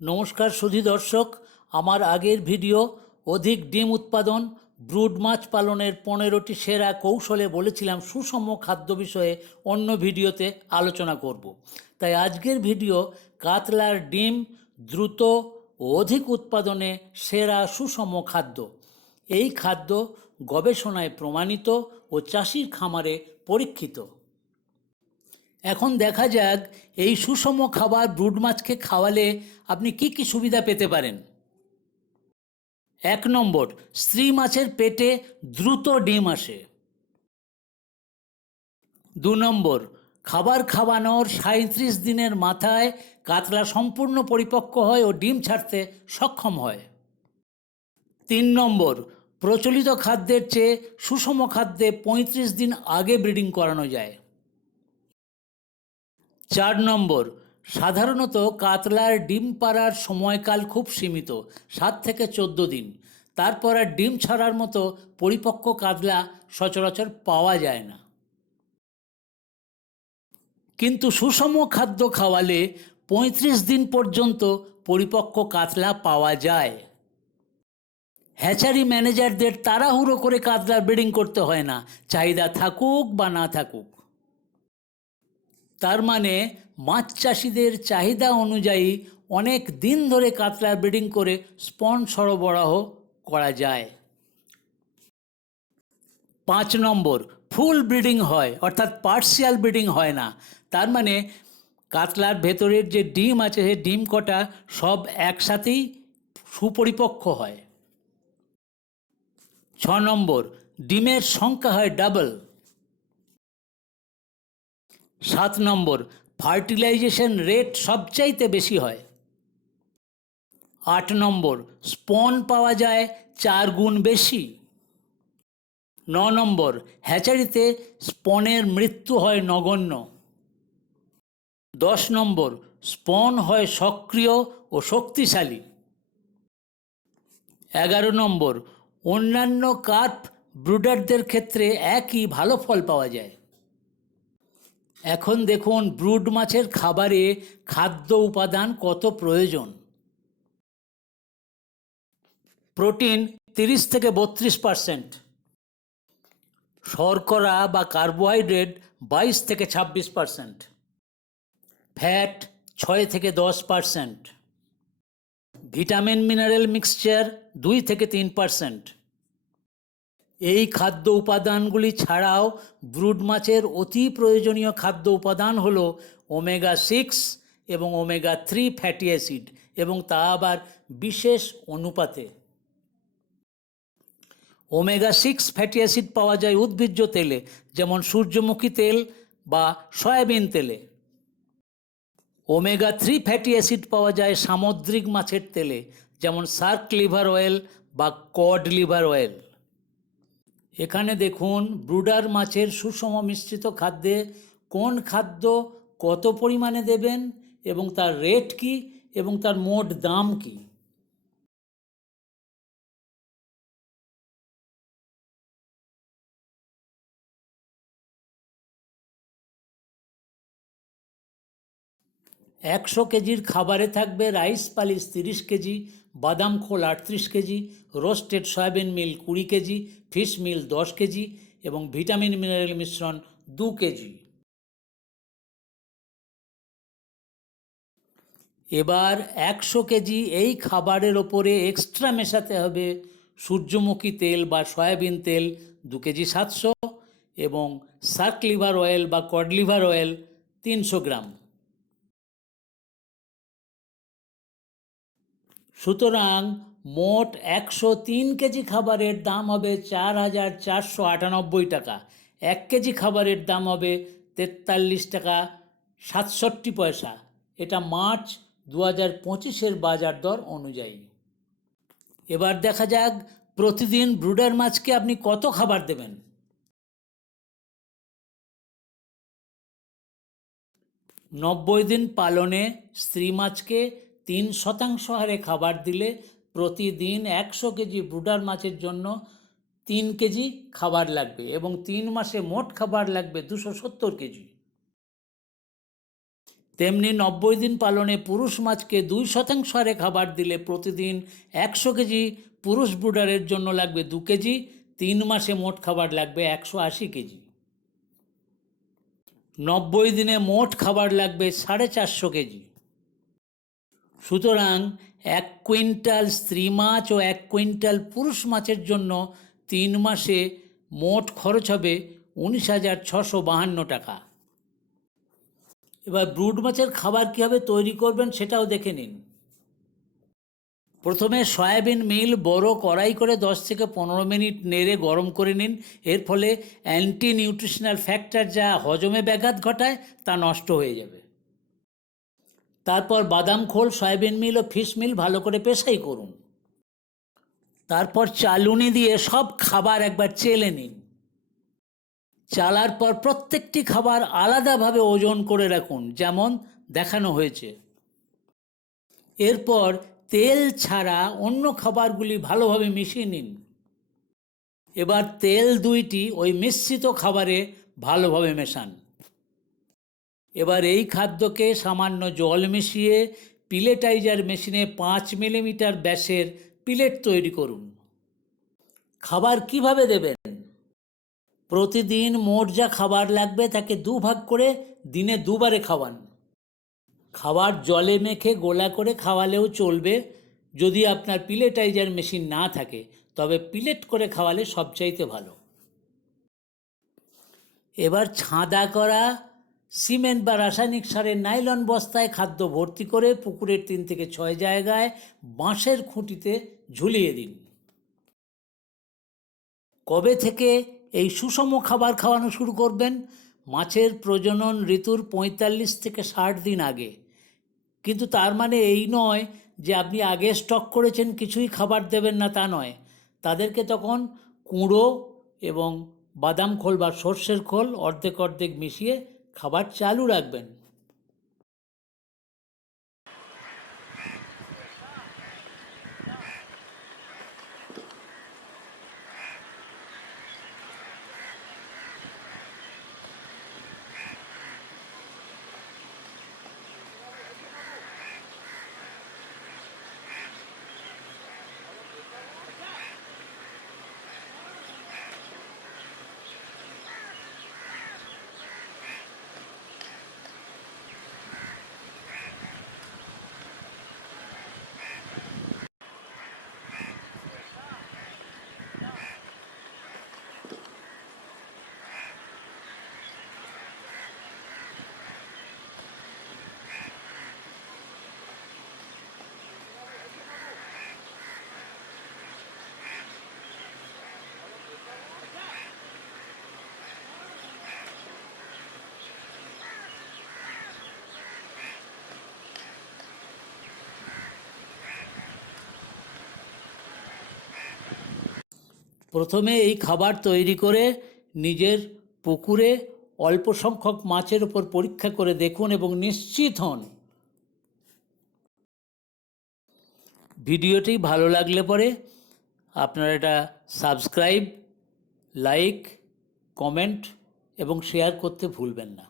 নমস্কার সুধী দর্শক, আমার আগের ভিডিও অধিক ডিম উৎপাদন, ব্রুড মাছ পালনের পনেরোটি সেরা কৌশলে বলেছিলাম সুষম খাদ্য বিষয়ে অন্য ভিডিওতে আলোচনা করব। তাই আজকের ভিডিও কাতলার ডিম দ্রুত ও অধিক উৎপাদনে সেরা সুষম খাদ্য। এই খাদ্য গবেষণায় প্রমাণিত ও চাষির খামারে পরীক্ষিত। এখন দেখা যাক এই সুষম খাবার ব্রুড মাছকে খাওয়ালে আপনি কি কি সুবিধা পেতে পারেন। এক নম্বর, স্ত্রী মাছের পেটে দ্রুত ডিম আসে। দু নম্বর, খাবার খাওয়ানোর সাঁত্রিশ দিনের মাথায় কাতলা সম্পূর্ণ পরিপক্ক হয় ও ডিম ছাড়তে সক্ষম হয়। তিন নম্বর, প্রচলিত খাদ্যের চেয়ে সুষম খাদ্যে পঁয়ত্রিশ দিন আগে ব্রিডিং করানো যায়। চার নম্বর, সাধারণত কাতলার ডিম পাড়ার সময়কাল খুব সীমিত, সাত থেকে চোদ্দ দিন। তারপর আর ডিম ছাড়ার মতো পরিপক্ক কাতলা সচরাচর পাওয়া যায় না। কিন্তু সুষম খাদ্য খাওয়ালে পঁয়ত্রিশ দিন পর্যন্ত পরিপক্ক কাতলা পাওয়া যায়। হ্যাচারি ম্যানেজারদের তাড়াহুড়ো করে কাতলার ব্রিডিং করতে হয় না, চাহিদা থাকুক বা না থাকুক। তার মানে মাছ চাষিদের চাহিদা অনুযায়ী অনেক দিন ধরে কাতলার ব্রিডিং করে স্পন সরবরাহ করা যায়। পাঁচ নম্বর, ফুল ব্রিডিং হয়, অর্থাৎ পার্সিয়াল ব্রিডিং হয় না। তার মানে কাতলার ভেতরের যে ডিম আছে, সেই ডিম কটা সব একসাথেই সুপরিপক্ক হয়। ছ নম্বর, ডিমের সংখ্যা হয় ডাবল সাত নম্বর, ফার্টিলাইজেশন রেট সবচাইতে বেশি হয়। আট নম্বর, স্পন পাওয়া যায় চার গুণ বেশি। ন নম্বর, হ্যাচারিতে স্পনের মৃত্যু হয় নগণ্য। দশ নম্বর, স্পন হয় সক্রিয় ও শক্তিশালী। এগারো নম্বর, অন্যান্য কার্প ব্রুডারদের ক্ষেত্রে একই ভালো ফল পাওয়া যায়। এখন দেখুন ব্রুড মাছের খাবারে খাদ্য উপাদান কত প্রয়োজন। প্রোটিন তিরিশ থেকে বত্রিশ পারসেন্ট। শর্করা বা কার্বোহাইড্রেট বাইশ থেকে ছাব্বিশ পারসেন্ট। ফ্যাট ছয় থেকে দশ পারসেন্ট। ভিটামিন, মিনারেল মিক্সচার দুই থেকে তিন পারসেন্ট। এই খাদ্য উপাদানগুলি ছাড়াও ব্রুড মাছের অতি প্রয়োজনীয় খাদ্য উপাদান হল ওমেগা সিক্স এবং ওমেগা থ্রি ফ্যাটি অ্যাসিড এবং তা আবার বিশেষ অনুপাতে। ওমেগা সিক্স ফ্যাটি অ্যাসিড পাওয়া যায় উদ্ভিজ্জ তেলে, যেমন সূর্যমুখী তেল বা সয়াবিন তেলে। ওমেগা থ্রি ফ্যাটি অ্যাসিড পাওয়া যায় সামুদ্রিক মাছের তেলে, যেমন সার্ক লিভার অয়েল বা কড লিভার অয়েল। এখানে দেখুন, ব্রুডার মাছের সুষম মিশ্রিত খাদ্যে কোন খাদ্য কত পরিমাণে দেবেন এবং তার রেট কি এবং তার মোট দাম কি? একশো কেজির খাবারে থাকবে রাইস পালিশ তিরিশ কেজি, বাদাম খোল আটত্রিশ কেজি, রোস্টেড সয়াবিন মিল কুড়ি কেজি, ফিশ মিল দশ কেজি এবং ভিটামিন মিনারেল মিশ্রণ দু কেজি। এবার একশো কেজি এই খাবারের ওপরে এক্সট্রা মেশাতে হবে সূর্যমুখী তেল বা সয়াবিন তেল দু কেজি সাতশো এবং সার্ক লিভার অয়েল বা কড লিভার অয়েল তিনশো গ্রাম। সুতরাং মোট একশো তিন কেজি খাবারের দাম হবে চার হাজার চারশো আটানব্বই টাকা। এক কেজি খাবারের দাম হবে তেতাল্লিশ টাকা সাতষট্টি পয়সা। এটা মার্চ দু হাজার পঁচিশের বাজার দর অনুযায়ী। এবার দেখা যাক প্রতিদিন ব্রুডার মাছকে আপনি কত খাবার দেবেন। নব্বই দিন পালনে স্ত্রী মাছকে তিন শতাংশ হারে খাবার দিলে প্রতিদিন একশো কেজি ব্রুডার মাছের জন্য তিন কেজি খাবার লাগবে এবং তিন মাসে মোট খাবার লাগবে দুশো সত্তর কেজি। তেমনি নব্বই দিন পালনে পুরুষ মাছকে দুই শতাংশ হারে খাবার দিলে প্রতিদিন একশো কেজি পুরুষ ব্রুডারের জন্য লাগবে দু কেজি, তিন মাসে মোট খাবার লাগবে একশো আশি কেজি। নব্বই দিনে মোট খাবার লাগবে সাড়ে চারশো কেজি। সুতরাং এক কুইন্টাল স্ত্রী মাছ ও এক কুইন্টাল পুরুষ মাছের জন্য তিন মাসে মোট খরচ হবে উনিশ হাজার ছশো বাহান্ন টাকা। এবার ব্রুড মাছের খাবার কীভাবে তৈরি করবেন সেটাও দেখে নিন। প্রথমে সয়াবিন মিল বড় কড়াই করে দশ থেকে পনেরো মিনিট নেড়ে গরম করে নিন। এর ফলে অ্যান্টি নিউট্রিশনাল ফ্যাক্টর যা হজমে ব্যাঘাত ঘটায় তা নষ্ট হয়ে যাবে। তারপর বাদাম খোল, সয়াবিন মিল ও ফিশ মিল ভালো করে পেশাই করুন। তারপর চালুনি দিয়ে সব খাবার একবার চেলে নিন। চালার পর প্রত্যেকটি খাবার আলাদাভাবে ওজন করে রাখুন, যেমন দেখানো হয়েছে। এরপর তেল ছাড়া অন্য খাবারগুলি ভালোভাবে মিশিয়ে নিন। এবার তেল দুইটি ওই মিশ্রিত খাবারে ভালোভাবে মেশান। এবার এই খাদ্যকে সামান্য জল মিশিয়ে পিলেটাইজার মেশিনে পাঁচ মিলিমিটার ব্যাসের পিলেট তৈরি করুন। খাবার কীভাবে দেবেন? প্রতিদিন মোট যা খাবার লাগবে তাকে দুভাগ করে দিনে দুবারে খাওয়ান। খাবার জলে মেখে গোলা করে খাওয়ালেও চলবে। যদি আপনার পিলেটাইজার মেশিন না থাকে, তবে পিলেট করে খাওয়ালে সবচাইতে ভালো। এবার ছাঁদা করা সিমেন্ট বা রাসায়নিক সারের নাইলন বস্তায় খাদ্য ভর্তি করে পুকুরের তিন থেকে ছয় জায়গায় বাঁশের খুঁটিতে ঝুলিয়ে দিন। কবে থেকে এই সুষম খাবার খাওয়ানো শুরু করবেন? মাছের প্রজনন ঋতুর পঁয়তাল্লিশ থেকে ষাট দিন আগে। কিন্তু তার মানে এই নয় যে আপনি আগে স্টক করেছেন, কিছুই খাবার দেবেন না তা নয়। তাদেরকে তখন কুঁড়ো এবং বাদাম খোল বা সর্ষের খোল অর্ধেক অর্ধেক মিশিয়ে খাবার চালু রাখবেন। প্রথমে এই খাবার তৈরি করে নিজের পুকুরে অল্প সংখ্যক মাছের উপর পরীক্ষা করে দেখুন এবং নিশ্চিত হন। ভিডিওটি ভালো লাগলে পরে আপনারা এটা সাবস্ক্রাইব, লাইক, কমেন্ট এবং শেয়ার করতে ভুলবেন না।